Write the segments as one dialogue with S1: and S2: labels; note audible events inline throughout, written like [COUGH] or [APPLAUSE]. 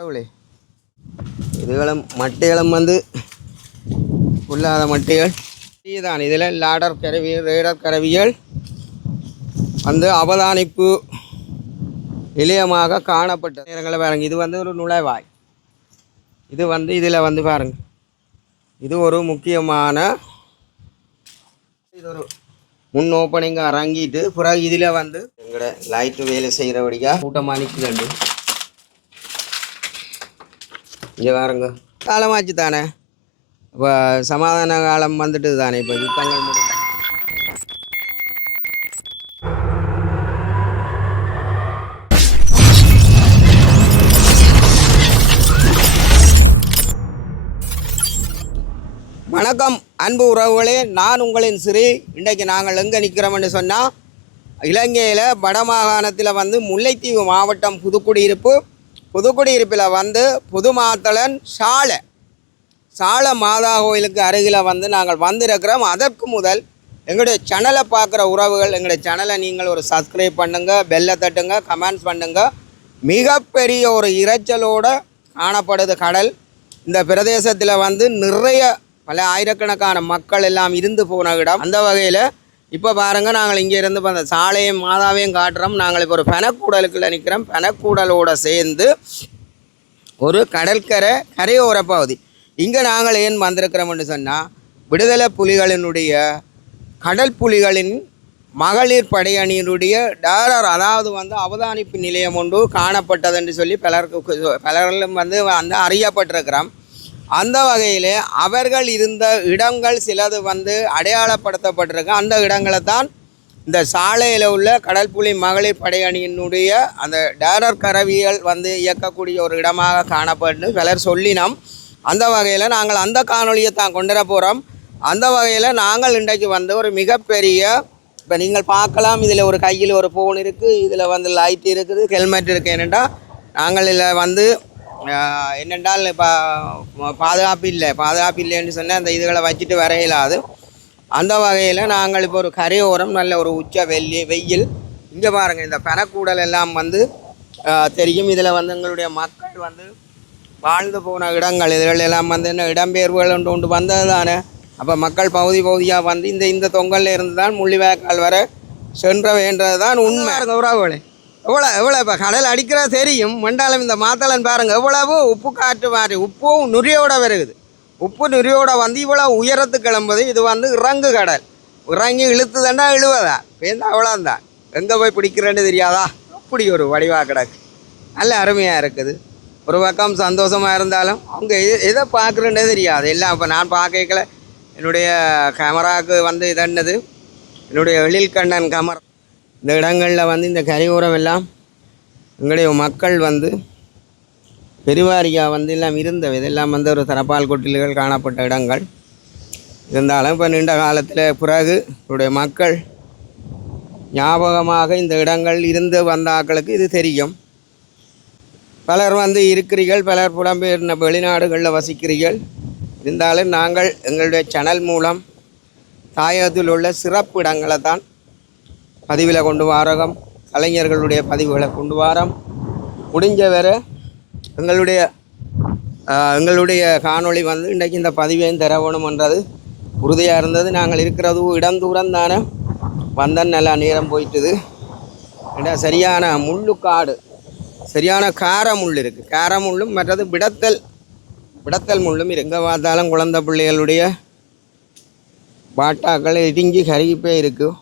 S1: கடவுளே. இதுகளும் மட்டைகளும் வந்து உள்ளாத மட்டைகள். இதுதான் இதில் லாடர் கருவி ரேடர் கருவிகள் வந்து அவதானிப்பு நிலையமாக காணப்பட்ட நேரங்களை பாருங்க. இது வந்து ஒரு நுழைவாய். இது வந்து இதில் வந்து பாருங்க. இது ஒரு முக்கியமான இது ஒரு முன் ஓப்பனிங்க இறங்கிட்டு பிறகு இதில் வந்து எங்களோட லைட்டு வேலை செய்கிறபடியாக கூட்டமாக நிற்குதுண்டு இங்கே பாருங்க. காலமாச்சு தானே. இப்போ சமாதான காலம் வந்துட்டு தானே இப்போ யுத்தங்கள் முடிஞ்சு. வணக்கம் அன்பு உறவுகளே. நான் உங்களின் சிறி. இன்றைக்கு நாங்கள் எங்கே நிற்கிறோம்னு சொன்னால் இலங்கையில் வடமாகாணத்தில் வந்து முல்லைத்தீவு மாவட்டம் புதுக்குடியிருப்பு. புதுக்குடியிருப்பில் வந்து புதுமாத்தளன் சாலை சாலை மாதா கோயிலுக்கு அருகில் வந்து நாங்கள் வந்திருக்கிறோம். அதற்கு முதல் எங்களுடைய சேனலை பார்க்குற உறவுகள் எங்களுடைய சேனலை நீங்கள் ஒரு சப்ஸ்கிரைப் பண்ணுங்க பெல்லை தட்டுங்க கமெண்ட்ஸ் பண்ணுங்க. மிகப்பெரிய ஒரு இரைச்சலோட காணப்படுது கடல். இந்த பிரதேசத்தில் வந்து நிறைய பல ஆயிரக்கணக்கான மக்கள் எல்லாம் இருந்து போன இடம். அந்த வகையில் இப்போ பாருங்கள் நாங்கள் இங்கே இருந்து இப்போ அந்த சாலையும் மாதாவையும் காட்டுறோம். நாங்கள் இப்போ ஒரு பெனக்கூடலுக்குள்ள நிற்கிறோம் பெனக்கூடலோட சேர்ந்து ஒரு கடற்கரை கரையோர பகுதி. இங்கே நாங்கள் ஏன் வந்திருக்கிறோம்னு சொன்னால் விடுதலை புலிகளினுடைய கடல் புலிகளின் மகளிர் படையணியினுடைய டேரர் அதாவது வந்து அவதானிப்பு நிலையம் ஒன்று காணப்பட்டது என்று சொல்லி பலருக்கு பலரிலும் வந்து வந்து அறியப்பட்டிருக்கிறோம். அந்த வகையில் அவர்கள் இருந்த இடங்கள் சிலது வந்து அடையாளப்படுத்தப்பட்டிருக்கு. அந்த இடங்களை தான் இந்த சாலையில் உள்ள கடற்புலி மகளிர் படையணியினுடைய அந்த டேரர் கரவிகள் வந்து இயக்கக்கூடிய ஒரு இடமாக காணப்பட்டு பலர் சொல்லினோம். அந்த வகையில் நாங்கள் அந்த காணொளியை தான் கொண்டு வர போகிறோம் அந்த வகையில் நாங்கள் இன்றைக்கு வந்து ஒரு மிகப்பெரிய இப்போ நீங்கள் பார்க்கலாம் இதில் ஒரு கையில் ஒரு ஃபோன் இருக்குது இதில் வந்து லைட் இருக்குது ஹெல்மெட் இருக்குது என்னென்னா நாங்கள் இதில் வந்து என்னென்றால் இப்போ பாதுகாப்பு இல்லை. பாதுகாப்பு இல்லைன்னு சொன்னால் அந்த இதுகளை வச்சுட்டு வர இயலாது அந்த வகையில் நாங்கள் இப்போ ஒரு கரையோரம் நல்ல ஒரு உச்ச வெள்ளி வெயில் இங்கே பாருங்கள் இந்த பெனக்கூடல் எல்லாம் வந்து தெரியும். இதில் வந்து எங்களுடைய மக்கள் வந்து வாழ்ந்து போன இடங்கள் இதில் எல்லாம் வந்து என்ன இடம்பெயர்வுகள் ஒன்று ஒன்று வந்தது தானே அப்போ மக்கள் பகுதி பகுதியாக வந்து இந்த இந்த தொங்கல்ல இருந்து தான் முள்ளிவாய்க்கால் வர சென்ற வேண்டது தான் உண்மை உறவுகளே. எவ்வளோ எவ்வளோ இப்போ கடல் அடிக்கிற தெரியும். மண்டாலம் இந்த மாத்தளன் பாருங்கள் எவ்வளவு உப்பு காற்று மாதிரி உப்பும் நுரியோட வருகுது. உப்பு நுரியோட வந்து இவ்வளோ உயரத்துக்கு கிளம்புது. இது வந்து இறங்கு கடல். இறங்கி இழுத்துதண்டா இழுவதா? பேருந்து அவ்வளோந்தான் எங்கே போய் பிடிக்கிறேன்னு தெரியாதா? அப்படி ஒரு வடிவா கிடக்கு. நல்ல அருமையாக இருக்குது. ஒரு பக்கம் சந்தோஷமாக இருந்தாலும் அவங்க எ- எதை பார்க்குறேன்னே தெரியாது. எல்லாம் இப்போ நான் பார்க்கல என்னுடைய கேமராவுக்கு வந்து இதன்னது என்னுடைய எழில்கண்ணன் கேமரா இந்த இடங்களில் வந்து இந்த கரையோரம் எல்லாம் எங்களுடைய மக்கள் வந்து பெருவாரியாக வந்து எல்லாம் இருந்தவை. இதெல்லாம் வந்து ஒரு தரப்பால் கொட்டில்கள் காணப்பட்ட இடங்கள். இருந்தாலும் இப்போ நீண்ட காலத்தில் பிறகு என்னுடைய மக்கள் ஞாபகமாக இந்த இடங்கள் இருந்து வந்த ஆட்களுக்கு இது தெரியும். பலர் வந்து இருக்கிறீர்கள் பலர் புலம்பெயர்ந்த வெளிநாடுகளில் வசிக்கிறீர்கள். இருந்தாலும் நாங்கள் எங்களுடைய சேனல் மூலம் தாயகத்தில் உள்ள சிறப்பு இடங்களை தான் பதிவில் கொண்டு வாரகம். கலைஞர்களுடைய பதிவுகளை கொண்டு வாரம். முடிஞ்ச வரை எங்களுடைய எங்களுடைய காணொளி வந்து இன்றைக்கு இந்த பதிவையும் தரவேணும்ன்றது உறுதியாக இருந்தது. நாங்கள் இருக்கிறது இடம் தூரம் தானே. வந்தன் நல்லா நேரம் போயிட்டுது. ஏன்னா சரியான முள்ளுக்காடு சரியான கார முள் இருக்குது கார முள்ளும் மற்றது விடத்தல். விடத்தல் முள்ளும் எங்கே பார்த்தாலும் குழந்தை பிள்ளைகளுடைய பாட்டாக்கள் இடிஞ்சி கருகிப்பே இருக்குது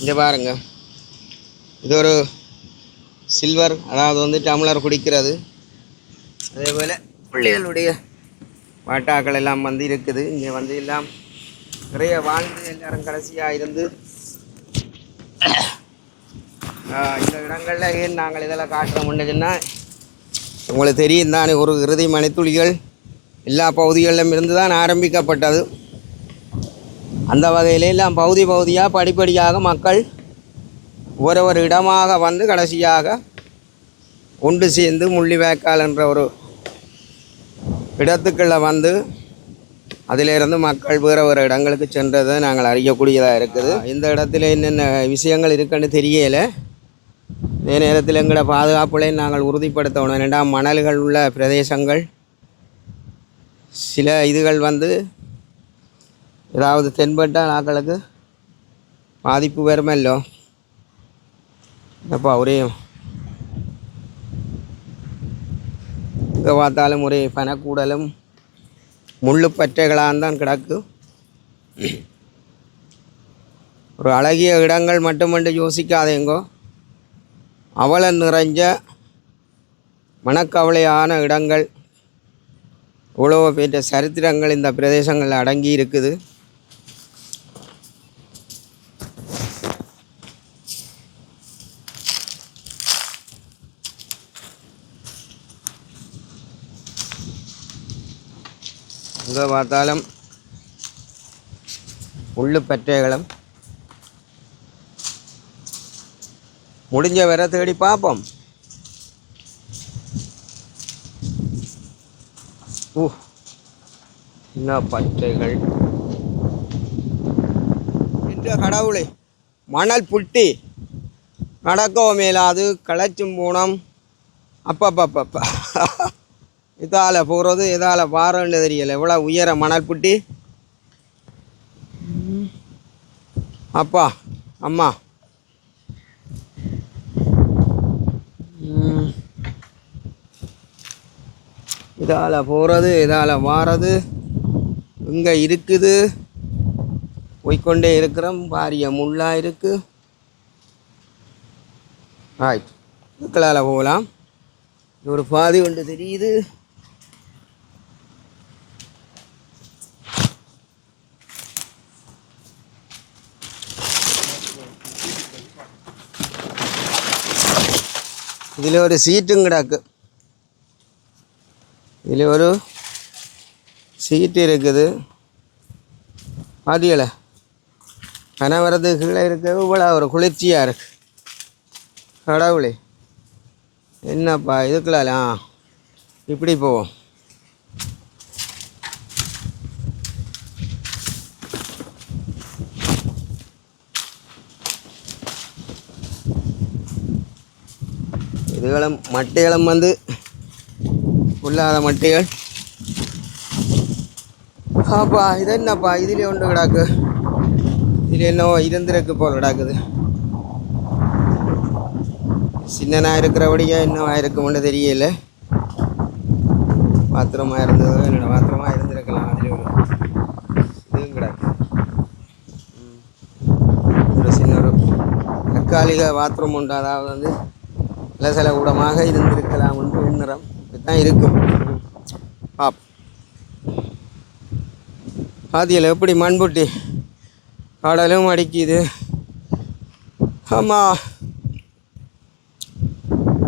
S1: இங்கே பாருங்க. இது ஒரு சில்வர் அதாவது வந்து டம்ளர் குடிக்கிறது. அதே போல் பிள்ளைகளுடைய பாட்டாக்கள் எல்லாம் வந்து இருக்குது. இங்கே வந்து எல்லாம் நிறைய வாழ்ந்து எல்லாரும் கடைசியாக இருந்து இந்த இடங்களில் ஏன் நாங்கள் இதெல்லாம் காட்டுறோம்னு முன்னதுன்னா உங்களுக்கு தெரியும் தானே ஒரு இறுதி மணித்துளிகள் எல்லா பகுதிகளிலும் இருந்து தான் ஆரம்பிக்கப்பட்டது. அந்த வகையில் எல்லாம் பகுதி பகுதியாக படிப்படியாக மக்கள் ஒரு ஒரு இடமாக வந்து கடைசியாக ஒன்று சேர்ந்து முள்ளிவேக்கால் என்ற ஒரு இடத்துக்குள்ளே வந்து அதிலிருந்து மக்கள் வேறு வேறு இடங்களுக்கு சென்றதை நாங்கள் அறியக்கூடியதாக இருக்குது. இந்த இடத்துல என்னென்ன விஷயங்கள் இருக்குன்னு தெரியலை. இதே நேரத்தில் எங்களோட பாதுகாப்புகளையும் நாங்கள் உறுதிப்படுத்தணும். இரண்டாம் மணல்கள் உள்ள பிரதேசங்கள் சில இதுகள் வந்து ஏதாவது தென்பட்டால் நாக்களுக்கு பாதிப்பு வருமல்லோ? அப்பா ஒரே இங்கே பார்த்தாலும் ஒரே பனக்கூடலும் முள்ளு பற்றைகளாக தான் கிடக்கு. ஒரு அழகிய இடங்கள் மட்டுமன்று யோசிக்காதேங்கோ. அவல நிறைஞ்ச மனக்கவலையான இடங்கள். இவ்வளோ பெற்ற சரித்திரங்கள் இந்த பிரதேசங்களில் அடங்கி இருக்குது எங்கே பார்த்தாலும் முள்ளு பற்றைகளும். முடிஞ்ச வரை தேடி பார்ப்போம். ஊ என்ன பற்றைகள். என்ற கடவுளை மணல் புட்டி. நடக்கவும் மேலாது களைச்சும் போனோம். அப்பப்பப்பப்பா. இதால் போகிறது இதால் பாருன்னு தெரியல. எவ்வளோ உயர மணல் புட்டி அப்பா அம்மா. இதால் போகிறது இதால் வாரது. இங்கே இருக்குது. போய்கொண்டே இருக்கிறோம். பாரிய முள்ளாக இருக்குது ஆயிட்டு இதுக்களால் போகலாம். ஒரு பாதி ஒன்று தெரியுது. இதில் ஒரு சீட்டும் கிடக்கு இதில் ஒரு சீட்டு இருக்குது பாதியலை கனவரது கீழே இருக்க இவ்வளோ ஒரு குளிர்ச்சியாக இருக்கு கடவுளே என்னப்பா இதுக்குள்ள இப்படி போவோம் இதுகளும் மட்டைகளும் வந்து உள்ளாத மட்டைகள். ஆப்பா இது என்னப்பா? இதுலேயே ஒன்று கிடாக்கு. இதில் என்னவோ இருந்திருக்கு போல் கிடாக்குது. சின்னனாக இருக்கிறபடியே என்னவா இருக்கும்னு தெரியல. பாத்திரமாக இருந்ததோ என்னோட பாத்திரமாக இருந்திருக்கலாம் அதில் ஒரு இதுவும் கிடாக்கு. ஒரு சின்ன ஒரு தற்காலிக பாத்ரூம் உண்டு. அதாவது வந்து சில கூடமாக இருந்திருக்கலாம் என்று எண்ணுறோம் இதுதான் இருக்கும். ஆப். பாதியில் எப்படி மண்புட்டி கடலும் அடிக்குது? ஆமாம்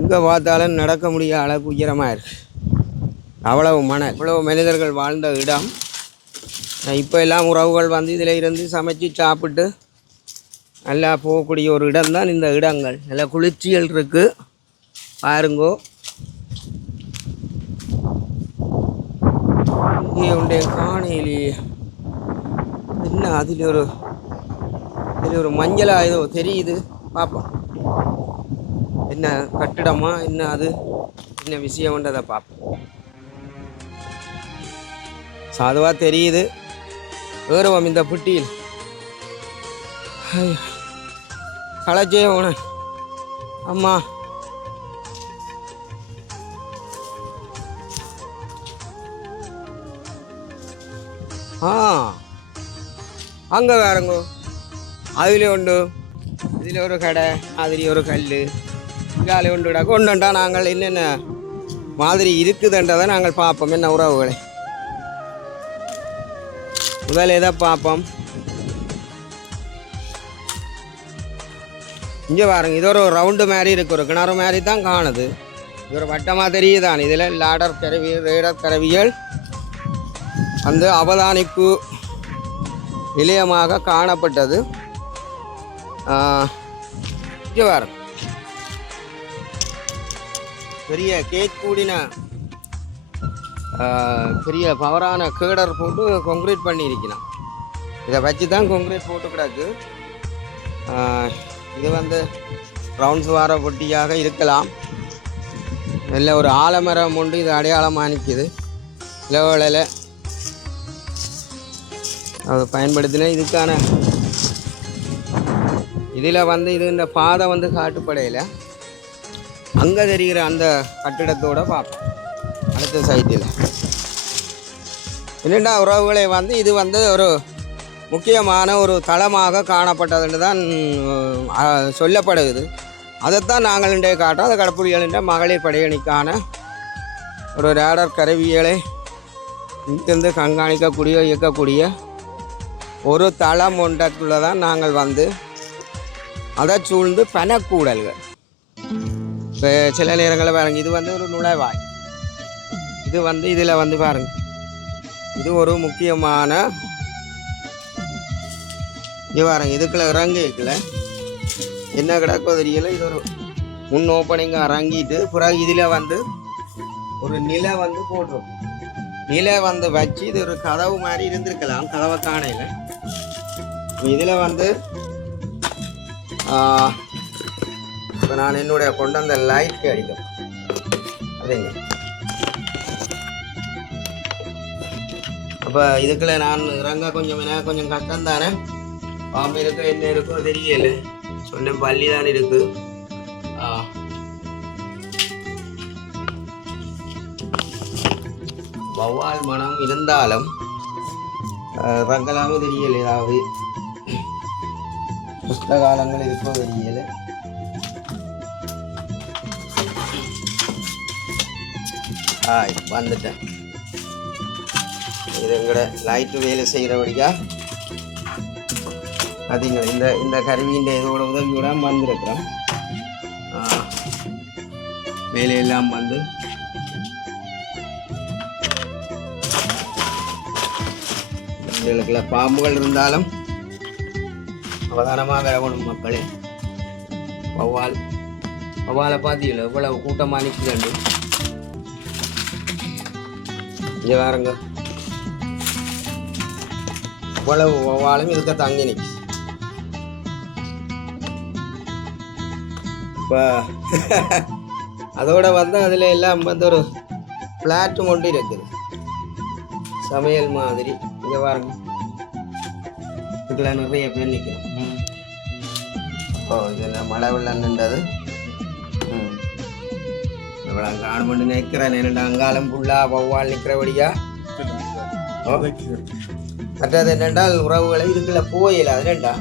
S1: எங்கே பார்த்தாலும் நடக்க முடியாத அளவுக்கு உயரமாக இருக்கு. அவ்வளவு மணல். இவ்வளவு மனிதர்கள் வாழ்ந்த இடம். இப்போ எல்லாம் உறவுகள் வந்து இதில் இருந்து சமைச்சு சாப்பிட்டு நல்லா போகக்கூடிய ஒரு இடம் தான் இந்த இடங்கள். நல்ல குளிர்ச்சிகள் இருக்குது பாருங்கோ. இங்கே உண்டே காணையிலேயே என்ன அதில் ஒரு அதில் ஒரு மஞ்சளாக ஏதோ தெரியுது. பார்ப்போம். என்ன கட்டிடமா என்ன அது என்ன விஷயம்ன்றதை பார்ப்போம். சாதுவாக தெரியுது. ஏறுவோம் இந்த புட்டியில். களைச்சே உன அம்மா. அங்கே வேறங்கோ அதில் உண்டு. இதில் ஒரு கடை அதில் ஒரு கல் இங்காலே உண்டுடா கொண்டுண்டா நாங்கள் என்னென்ன மாதிரி இருக்குதுன்றதை நாங்கள் பார்ப்போம். என்ன உறவுகளை. முதல்ல எதை பார்ப்போம்? இங்கே பாருங்க. இது ஒரு ரவுண்டு மாதிரி இருக்கு. ஒரு கிணறு மாதிரி தான் காணுது. இது ஒரு வட்டமாக தெரியுதான் இதில் லாடர் கருவி ரேடர் கருவிகள் வந்து அவதானிப்பு நிலையமாக காணப்பட்டது. இங்கே பெரிய கேக் கூடின பெரிய பவரான கேடர் போட்டு கொங்க்ரீட் பண்ணியிருக்கிறான். இதை வச்சு தான் கொங்க்ரீட் போட்டு கிடக்கு. இது வந்து ரவுண்ட்ஸ் வார பொட்டியாக இருக்கலாம். இல்லை ஒரு ஆலமரம் உண்டு இது அடையாளமாக நிற்கிது லெவலில் அதை பயன்படுத்தினா இதுக்கான இதில் வந்து இது இந்த பாதை வந்து காட்டுப்படையில். அங்கே தெரிகிற அந்த கட்டிடத்தோட பார்ப்போம் அடுத்த சைட்டில் என்னென்னா உறவுகளை வந்து இது வந்து ஒரு முக்கியமான ஒரு தளமாக காணப்பட்டதுன்னு தான் சொல்லப்படுது அதைத்தான் நாங்கள் இன்றைய காட்டோம். அந்த கடப்புலிகளின் மகளிர் படையணிக்கான ஒரு ரேடர் கருவிகளை இங்கிருந்து கண்காணிக்கக்கூடிய இயக்கக்கூடிய ஒரு தளம் ஒன்றக்குள்ளே தான் நாங்கள் வந்து அதை சூழ்ந்து பனக்கூடல்கள். இப்போ சில நேரங்களில் பாருங்க இது வந்து ஒரு நுழைவாய். இது வந்து இதில் வந்து பாருங்க. இது ஒரு முக்கியமான இது பாருங்க இதுக்குள்ள இறங்கி இருக்குல்ல. என்ன கிடக்கோ தெரியல இது ஒரு முன் ஓப்பனிங்க இறங்கிட்டு பிறகு இதில் வந்து ஒரு நிலை வந்து போட்டிருக்கும். நிலை வந்து வச்சு இது ஒரு கதவு மாதிரி இருந்திருக்கலாம் கதவை காணையில். இதில் வந்து இப்போ நான் என்னுடைய கொண்டு வந்த லைட் அடிக்கும். அதுங்க அப்போ இதுக்குள்ள நான் இறங்க கொஞ்சம் என்ன கொஞ்சம் கஷ்டம் தானே? பாம்பு இருக்கோ என்ன இருக்கோ தெரியல. சொன்ன பள்ளி தான் இருக்கு. ஆ. வௌவால் மனம் இருந்தாலும் அஹ், தெரியல ஏதாவது. புஸ்தகாலங்கள் இருக்கோ தெரியல ஆய் வந்துட்டேன் இது எங்கட லைட்டு வேலை செய்கிறபடியா அதுங்க இந்த இந்த கருவியின் இதோட உதவியோட வந்திருக்கிறோம் ஆ, வேலையெல்லாம் வந்து இதுகளுக்குள்ள பாம்புகள் இருந்தாலும் அவதானமாக வரணும் மக்களே வௌவால் வௌவாலை பார்த்தீங்களா இவ்வளவு கூட்டமாக நிற்குதுண்டு இங்கே வேறங்க இவ்வளவு வௌவாலும் இருக்க தங்கி நிற்கு இப்போ [LAUGHS] அதோட வந்து அதில் எல்லாம் வந்து ஒரு பிளாட்டும் கொண்டு இருக்குது. சமையல் மாதிரி. இங்கே பாருங்க. இதுல நிறைய பேர் ஓ இதில் மழை வெள்ளம் நின்றது. ம். இவ்வளோ காணுமெண்டு நிற்கிறேன் என்னடா அங்காலம் ஃபுல்லாக வௌவால் நிற்கிறபடியா? மற்றது என்னென்றால் உறவுகளை இதுக்குள்ள போயில அது என்னண்டா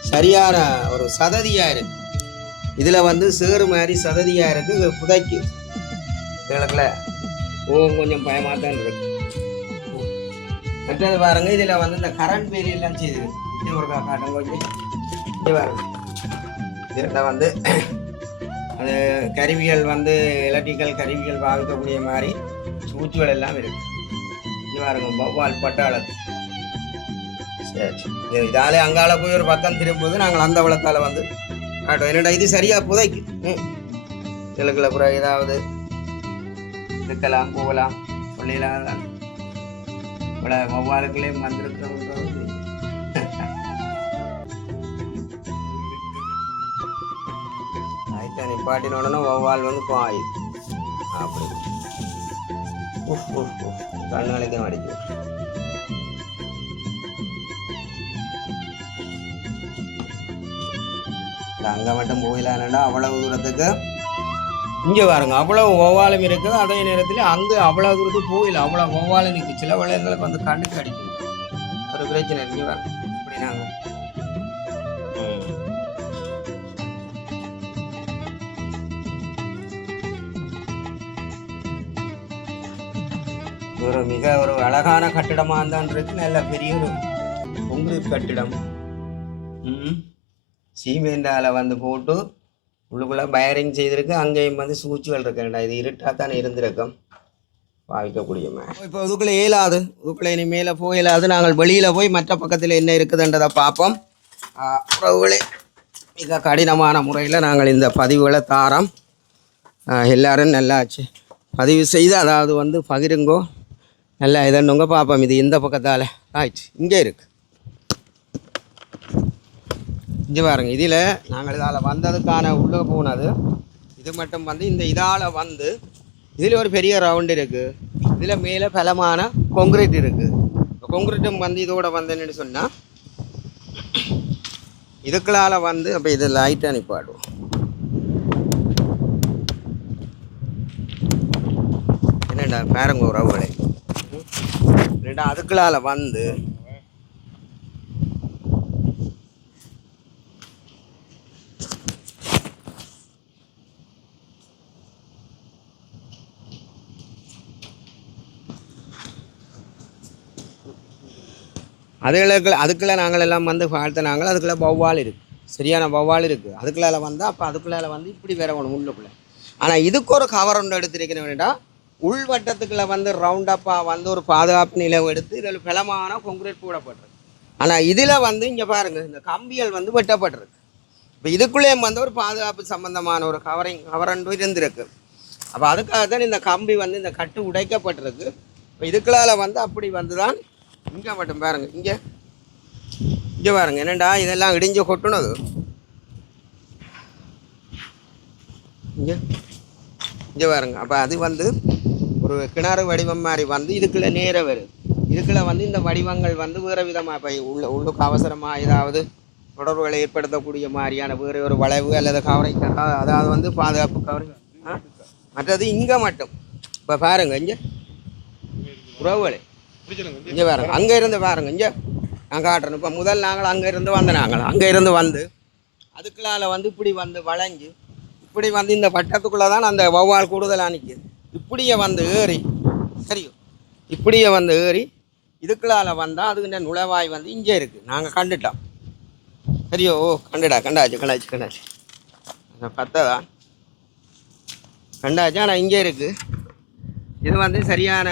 S1: சரியான ஒரு சததியாக இருக்கு. இதில் வந்து சேறு மாதிரி சததியாக இருக்கு. இது புதைக்கு. இதுகளுக்குள்ள ஓ கொஞ்சம் பயமாக தான் இருக்கு. மற்றது பாருங்கள் இதில் வந்து இந்த கரண்ட் வேலி எல்லாம் செய்திருக்கு இது ஒரு காட்டம் கொஞ்சம் இது பாருங்க. இதில் வந்து அது கருவிகள் வந்து எலக்ட்ரிக்கல் கருவிகள் பாதிக்கக்கூடிய மாதிரி சூச்சுகள் எல்லாம் இருக்கு. இது பாருங்க வௌவால் பட்டாளத்து. சரி. இது இதாலே அங்கால போய் ஒரு பக்கம் திரும்பும்போது நாங்கள் அந்த வளத்தால் வந்து காட்டுவோம். என்னடா இது சரியாக புதைக்கு? ம். கிழக்கில் புற ஏதாவது இருக்கலாம் போகலாம் சொல்லலாம் இவ்வளோ வௌவாலுக்குள்ளே வந்திருக்கிறவங்க ஆயிட்டா நிப்பாட்டின உடனே வௌவால் வந்து பாய். அப்படி. உஃப் உஃப் உஃப். கண்ணாலைக்கும் அடிக்கும் அங்கே மட்டும் போயிடலான்டா அவ்வளவு தூரத்துக்கு. இங்கே பாருங்க அவ்வளோ ஒவ்வாலும் இருக்குது. அதே நேரத்தில் அங்கே அவ்வளோ தூரத்துக்கு போயில அவ்வளோ ஒவ்வாலும் நிற்கும் சில வளையங்களுக்கு வந்து கண்ணுக்கு அடிக்கும் ஒரு பிரச்சனை இங்கே பாருங்க. ஒரு மிக ஒரு அழகான கட்டிடமாக தான் இருக்கு. நல்ல பெரிய ஒரு பொங்கு கட்டிடம். ம். வந்து போட்டு உள்ளுக்குள்ளே பயரிங் செய்திருக்கு அங்கேயும் வந்து சூழ்ச்சிகள் இருக்குண்டா இது இருட்டாக தானே இருந்திருக்கும். பாவிக்கக்கூடியமே இப்போ இதுக்குள்ளே இயலாது. இதுக்குள்ளே இனிமேல போக இயலாது. நாங்கள் வெளியில் போய் மற்ற பக்கத்தில் என்ன இருக்குதுன்றதை பார்ப்போம். உறவுகளே மிக கடினமான முறையில் நாங்கள் இந்த பதிவுகளை தாரோம். எல்லோரும் எல்லாரும் பதிவு செய்து அதாவது வந்து பகிருங்கோ. நல்லா இதன்னுங்க பார்ப்போம். இது இந்த பக்கத்தால். ஆயிடுச்சு. இங்கே இருக்குது இங்கே பாருங்கள் இதில் நாங்கள் இதால் வந்ததுக்கான உள்ளே போனது. இது மட்டும் வந்து இந்த இதால் வந்து இதில் ஒரு பெரிய ரவுண்ட் இருக்குது இதில் மேலே பலமான கொங்கிரீட் இருக்குது கொங்கிரீட்டும் வந்து இதோட வந்து சொன்னால் இதுக்களால் வந்து அப்போ இது லைட் அனுப்பாடுவோம் என்னடா பேரங்க உறவுகளே ரெண்டா அதுக்களால் வந்து அதுகளுக்கு அதுக்குள்ளே நாங்கள் எல்லாம் வந்து வாழ்த்தினாங்கள் அதுக்குள்ளே வௌவால் இருக்குது சரியான வௌவால் இருக்குது அதுக்குள்ளால வந்தால் அப்போ அதுக்குள்ளால வந்து இப்படி வேற ஒன்று உள்ளுக்குள்ளே. ஆனால் இதுக்கு ஒரு கவர் ஒன்று எடுத்திருக்கிறேன்டா உள்வட்டத்துக்குள்ள வந்து ரவுண்டப்பாக வந்து ஒரு பாதுகாப்பு நிலவு எடுத்து இதில் பலமான கொங்கிரீட் போடப்பட்டிருக்கு. ஆனால் இதில் வந்து இங்கே பாருங்கள் இந்த கம்பிகள் வந்து வெட்டப்பட்டிருக்கு. இப்போ இதுக்குள்ளேயும் வந்து ஒரு பாதுகாப்பு சம்பந்தமான ஒரு கவரிங் கவரண்டு இருந்திருக்கு. அப்போ அதுக்காக தான் இந்த கம்பி வந்து இந்த கட்டு உடைக்கப்பட்டிருக்கு. இப்போ இதுக்குள்ளால வந்து அப்படி வந்து தான் இங்கே மட்டும் பாருங்க இங்கே. இங்கே பாருங்க என்னடா இதெல்லாம் இடிஞ்சு கொட்டுனது? இங்கே. இங்கே பாருங்க அப்போ அது வந்து ஒரு கிணறு வடிவம் மாதிரி வந்து இதுக்குள்ளே நேர வருது இதுக்குள்ள வந்து இந்த வடிவங்கள் வந்து வேறு விதமாக இப்போ உள்ள உள்ளுக்கு அவசரமாக ஏதாவது தொடர்புகளை ஏற்படுத்தக்கூடிய மாதிரியான வேறு ஒரு வளைவு அல்லது கவரை அதாவது வந்து பாதுகாப்பு கவரை. மற்றது இங்கே மட்டும். இப்போ பாருங்க இங்கே. உறவுகளை. இங்கே பாருங்க அங்கே இருந்து பாருங்க இங்கே. நான் காட்டுறேன் இப்போ முதல் நாங்கள் அங்கே இருந்து வந்த நாங்கள். அங்கே இருந்து வந்து அதுக்குள்ளால வந்து இப்படி வந்து வளைஞ்சு இப்படி வந்து இந்த வட்டத்துக்குள்ளே தான் அந்த வௌவால் கூடுதலாக நிற்கிது இப்படியே வந்து ஏறி சரியோ? இப்படியே வந்து ஏறி இதுக்குள்ளால வந்தால் அதுக்கு நுழைவாய் வந்து இங்கே இருக்குது நாங்கள் கண்டுட்டோம். சரியோ? ஓ கண்டுடா கண்டாச்சு கண்டாச்சு கண்டாச்சு. அந்த பத்ததா கண்டாச்சு ஆனால் இங்கே இருக்குது இது வந்து சரியான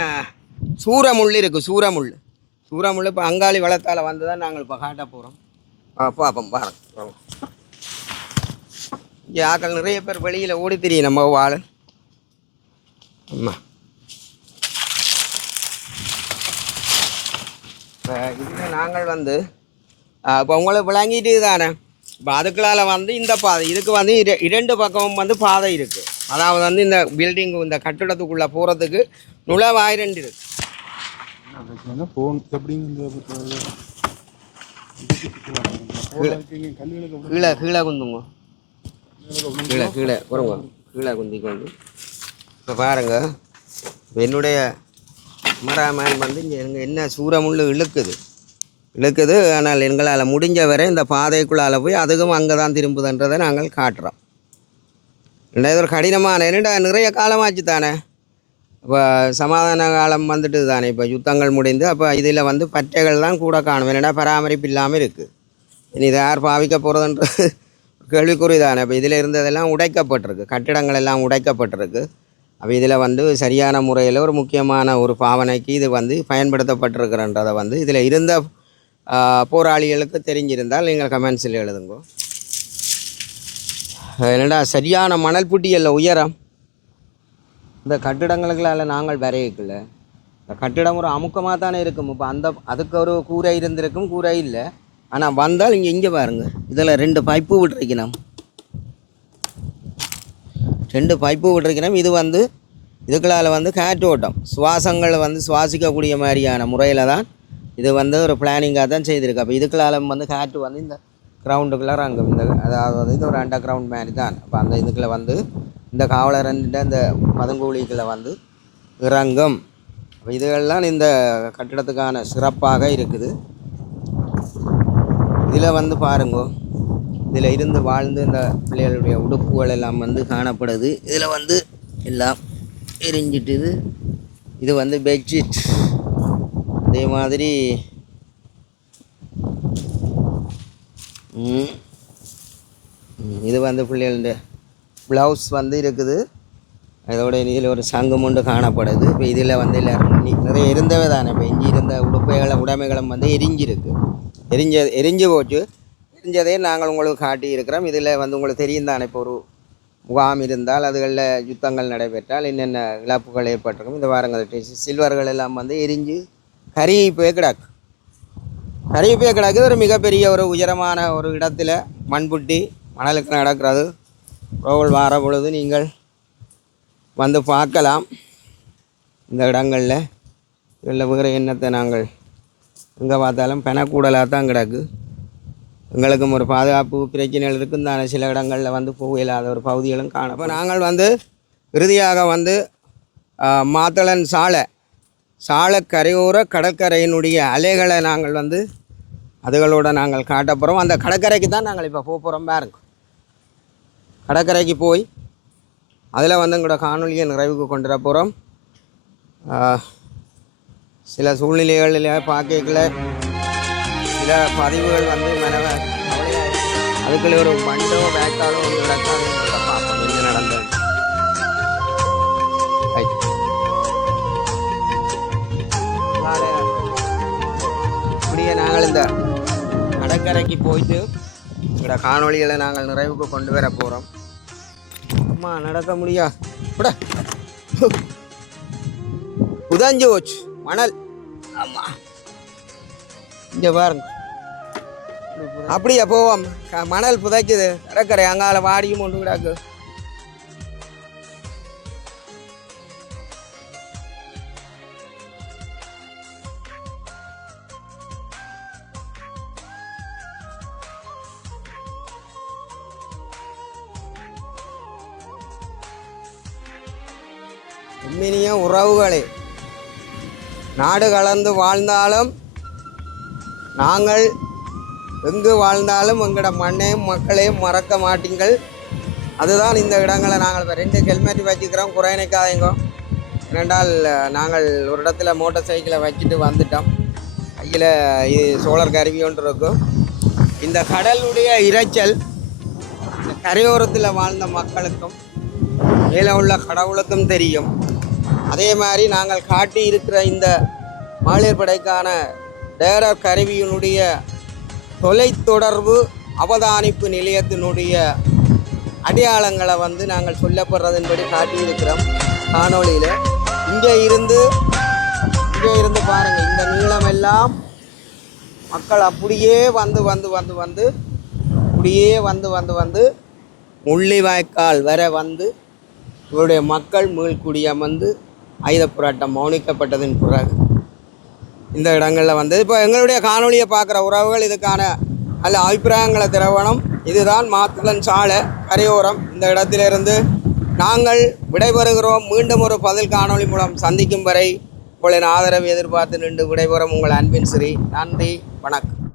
S1: சூரமுள் இருக்குது சூரமுள் சூரமுள் இப்போ அங்காளி வளத்தால் வந்து தான் நாங்கள் இப்போ காட்ட போகிறோம் பார்ப்போம் பாருங்க இங்கே ஆக்கள் நிறைய பேர் வெளியில் ஓடி தெரியும் நம்ம வாழ். அம்மா. இப்போ இதில் நாங்கள் வந்து இப்போ உங்களுக்கு விளங்கிட்டு தானே இப்போ அதுக்குள்ளால வந்து இந்த பாதை இதுக்கு வந்து இர- இரண்டு பக்கமும் வந்து பாதை இருக்குது அதாவது வந்து இந்த பில்டிங்கு இந்த கட்டிடத்துக்குள்ளே போகிறதுக்கு நுழைவாய் ரெண்டு இருக்கு
S2: ஃபோன் எப்படிங்க
S1: கீழே. கீழே குந்துங்க. கீழே கீழே. வருங்க கீழே குந்தி கொண்டு இப்போ பாருங்க இப்ப என்னுடைய கேமராமேன் வந்து இங்கே எங்க என்ன சூரமுள்ளு இழுக்குது. இழுக்குது ஆனால் எங்களால் முடிஞ்ச வரை இந்த பாதைக்குள்ளால் போய் அதுவும் அங்கே தான் திரும்புதுன்றதை நாங்கள் காட்டுறோம். ரெண்டாவது ஒரு கடினமான என்னடா நிறைய காலமாச்சு தானே இப்போ சமாதான காலம் வந்துட்டு தானே இப்போ யுத்தங்கள் முடிந்து அப்போ இதில் வந்து பற்றைகள் தான் கூட காணும். என்னடா பராமரிப்பு இல்லாமல் இருக்குது இனி இதை யார் பாவிக்க போகிறதுன்றது கேள்விக்குறி தானே இப்போ இதில் இருந்ததெல்லாம் உடைக்கப்பட்டிருக்கு. கட்டிடங்கள் எல்லாம் உடைக்கப்பட்டிருக்கு. அப்போ இதில் வந்து சரியான முறையில் ஒரு முக்கியமான ஒரு பாவனைக்கு இது வந்து பயன்படுத்தப்பட்டிருக்கிறன்றதை வந்து இதில் இருந்த போராளிகளுக்கு தெரிஞ்சிருந்தால் நீங்கள் கமெண்ட்ஸில் எழுதுங்க. என்னடா சரியான மணல் புட்டியல்ல உயரம்? இந்த கட்டிடங்களுக்களால் நாங்கள் வரையக்கல. இந்த கட்டிடம் ஒரு அமுக்கமாக தானே இருக்கும். இப்போ அந்த அதுக்கு ஒரு கூரை இருந்திருக்கும் கூரை இல்லை. ஆனால் வந்தால் இங்கே இங்கே பாருங்க. இதில் ரெண்டு பைப்பு விட்டுருக்கணும். ரெண்டு பைப்பு விட்டுருக்கணும். இது வந்து இதுக்களால் வந்து காற்றோட்டம். சுவாசங்களை வந்து சுவாசிக்கக்கூடிய மாதிரியான முறையில் தான் இது வந்து ஒரு பிளானிங்காக தான் செய்திருக்கு. அப்போ இதுக்களால் வந்து காற்று வந்து இந்த கிரவுண்டுக்குள்ளே இறங்கும். இந்த அதாவது இது ஒரு அண்டர் கிரவுண்ட் மாதிரி தான். அப்போ அந்த இதுக்குள்ளே வந்து இந்த காவலர்கிட்ட இந்த பதங்கூலிகளை வந்து இறங்கும். இதுகள்லாம் இந்த கட்டிடத்துக்கான சிறப்பாக இருக்குது. இதில் வந்து பாருங்க. இதில் இருந்து வாழ்ந்து இந்த பிள்ளைகளுடைய உடுப்புகள் எல்லாம் வந்து காணப்படுது. இதில் வந்து எல்லாம் எரிஞ்சிட்டுது இது. வந்து பெட்ஷீட் அதே மாதிரி இது வந்து பிள்ளைகளுடைய ப்ளவுஸ் வந்து இருக்குது. இதோட இதில் ஒரு சங்கு ஒன்று காணப்படுது. இப்போ இதில் வந்து எல்லாரும் நிறைய இருந்தவை தானே. இப்போ இஞ்சி இருந்த உடுப்பைகளை உடைமைகளும் வந்து எரிஞ்சிருக்கு. எரிஞ்ச எரிஞ்சு போச்சு. எரிஞ்சதை நாங்கள் உங்களுக்கு காட்டி இருக்கிறோம் இதில் வந்து உங்களுக்கு தெரியும் தானே. இப்போ ஒரு முகாம் இருந்தால் அதுகளில் யுத்தங்கள் நடைபெற்றால் என்னென்ன இழப்புகள் ஏற்பட்டிருக்கும். இந்த வாரங்கள் சில்வர்கள் எல்லாம் வந்து எரிஞ்சு கறி போய் கிடக்கு. கரிப்பே கிடக்குது ஒரு மிகப்பெரிய ஒரு உயரமான ஒரு இடத்துல மண்புட்டி மணலுக்கு நடக்கிறது. ரோவல் வார பொழுது நீங்கள் வந்து பார்க்கலாம். இந்த இடங்களில் இதில் வேறு எண்ணத்தை நாங்கள் எங்கே பார்த்தாலும் பெனக்கூடலாக தான் கிடக்கு. எங்களுக்கும் ஒரு பாதுகாப்பு பிரச்சனைகள் இருக்கும் தானே சில இடங்களில் வந்து போக இல்லாத ஒரு பகுதிகளும் காணும் இப்போ நாங்கள் வந்து இறுதியாக வந்து மாத்தளன் சாலை சாலை கரையோர கடற்கரையினுடைய அலைகளை நாங்கள் வந்து அதுகளோடு நாங்கள் காட்ட போகிறோம் அந்த கடற்கரைக்கு தான் நாங்கள் இப்போ போக போகிறோம் பாருங்க. கடற்கரைக்கு போய் அதில் வந்து எங்களோட காணொலியை நிறைவுக்கு கொண்டு வர போகிறோம். சில சூழ்நிலைகளில் பார்க்கல சில பதிவுகள் வந்து மனவ அதுக்குள்ள ஒரு மண்டோ பேக்காலோ ஒன்று நடக்காது பார்ப்போம். என்ன நடந்தது? இப்படியே நாங்கள் இந்த கடற்கரைக்கு போயிட்டு எங்களோட காணொலிகளை நாங்கள் நிறைவுக்கு கொண்டு வர போகிறோம். அம்மா நடக்க முடியா? விட புதஞ்சு போச்சு. மணல். ஆமா. இங்கே பாருங்க. அப்படியே போவோம். மணல் புதைக்குது. கடற்கரை அங்கால வாடியும் ஒன்று கிடாக்கு. உண்மையிலேயே உறவுகளே நாடு கலந்து வாழ்ந்தாலும் நாங்கள் எங்கு வாழ்ந்தாலும் எங்களோட மண்ணையும் மக்களையும் மறக்க மாட்டீங்கள். அதுதான் இந்த இடங்களை நாங்கள் இப்போ ரெண்டு ஹெல்மெட் வச்சுக்கிறோம் குறைநிக்காதீங்க. ஏனென்றால் நாங்கள் ஒரு இடத்துல மோட்டார் சைக்கிளை வச்சுட்டு வந்துட்டோம். கையில் இது சோழர் கருவி ஒன்று இருக்கும். இந்த கடலுடைய இரைச்சல் கரையோரத்தில் வாழ்ந்த மக்களுக்கும் மேலே உள்ள கடவுளுக்கும் தெரியும். அதே மாதிரி நாங்கள் காட்டி இருக்கிற இந்த மகளிர் படைக்கான டேரர் கருவியினுடைய தொலைத்தொடர்பு அவதானிப்பு நிலையத்தினுடைய அடையாளங்களை வந்து நாங்கள் சொல்லப்படுறதன்படி காட்டியிருக்கிறோம் காணொளியில். இங்கே இருந்து இங்கே இருந்து பாருங்கள் இந்த நீளமெல்லாம் மக்கள் அப்படியே வந்து வந்து வந்து வந்து அப்படியே வந்து வந்து வந்து முள்ளிவாய்க்கால் வரை வந்து இவருடைய மக்கள் மீள்குடியமர்ந்து ஆயுத போராட்டம் மௌனிக்கப்பட்டதின் பிறகு. இந்த இடங்களில் வந்து இப்போ எங்களுடைய காணொலியை பார்க்குற உறவுகள் இதுக்கான நல்ல அபிப்பிராயங்களை திரவணம். இதுதான் மாத்தளன் சாலை கரையோரம். இந்த இடத்திலிருந்து நாங்கள் விடைபெறுகிறோம். மீண்டும் ஒரு பதில் காணொளி மூலம் சந்திக்கும் வரை உங்களின் ஆதரவு எதிர்பார்த்து நின்று விடைபெறும் உங்கள் அன்பின் சிறி. நன்றி வணக்கம்.